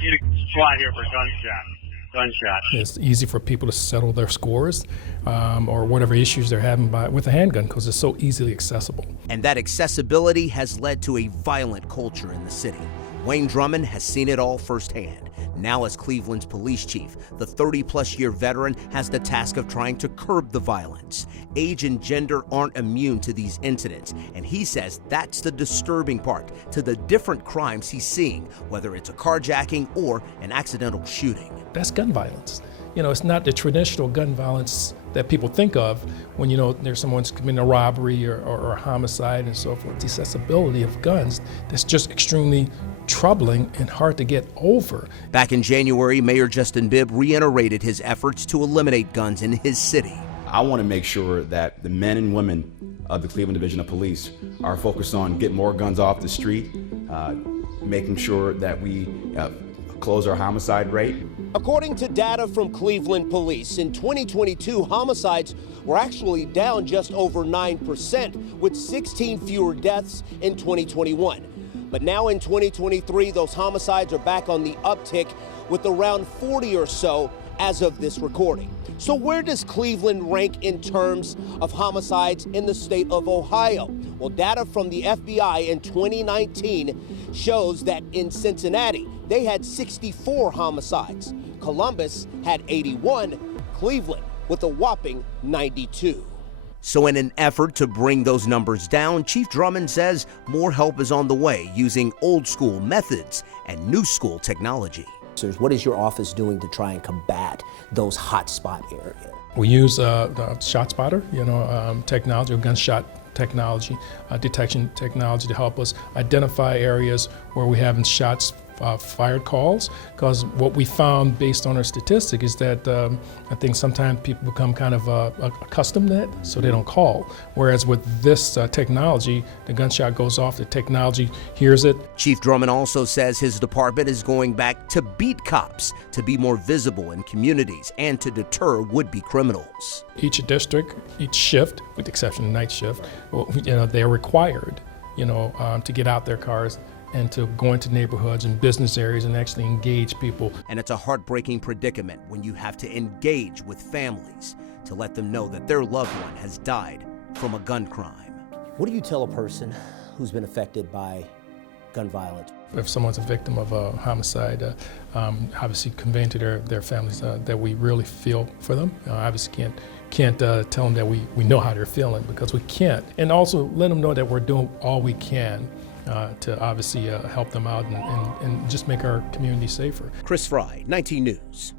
need a SWAT here for gunshot. It's easy for people to settle their scores or whatever issues they're having with a handgun because it's so easily accessible. And that accessibility has led to a violent culture in the city. Wayne Drummond has seen it all firsthand. Now as Cleveland's police chief, the 30-plus-year veteran has the task of trying to curb the violence. Age and gender aren't immune to these incidents, and he says that's the disturbing part to the different crimes he's seeing, whether it's a carjacking or an accidental shooting. That's gun violence. You know, it's not the traditional gun violence that people think of when, you know, there's someone's committing a robbery or a homicide and so forth. The accessibility of guns that's just extremely troubling and hard to get over. Back in January, Mayor Justin Bibb reiterated his efforts to eliminate guns in his city. I want to make sure that the men and women of the Cleveland Division of Police are focused on getting more guns off the street, making sure that we close our homicide rate. According to data from Cleveland Police, in 2022, homicides were actually down just over 9%, with 16 fewer deaths in 2021. But now in 2023, those homicides are back on the uptick with around 40 or so as of this recording. So where does Cleveland rank in terms of homicides in the state of Ohio? Well, data from the FBI in 2019 shows that in Cincinnati, they had 64 homicides. Columbus had 81, Cleveland with a whopping 92. So in an effort to bring those numbers down, Chief Drummond says more help is on the way using old school methods and new school technology. What is your office doing to try and combat those hotspot areas? We use the shot spotter, technology, or gunshot technology, detection technology to help us identify areas where we haven't shots fired calls, because what we found based on our statistic is that I think sometimes people become kind of accustomed to it, so they don't call. Whereas with this technology, the gunshot goes off, the technology hears it. Chief Drummond also says his department is going back to beat cops to be more visible in communities and to deter would-be criminals. Each district, each shift, with the exception of night shift, they're required, to get out their cars and to go into neighborhoods and business areas and actually engage people. And it's a heartbreaking predicament when you have to engage with families to let them know that their loved one has died from a gun crime. What do you tell a person who's been affected by gun violence? If someone's a victim of a homicide, obviously conveying to their families that we really feel for them. Obviously can't tell them that we know how they're feeling, because we can't. And also let them know that we're doing all we can to obviously help them out and just make our community safer. Chris Fry, 19 News.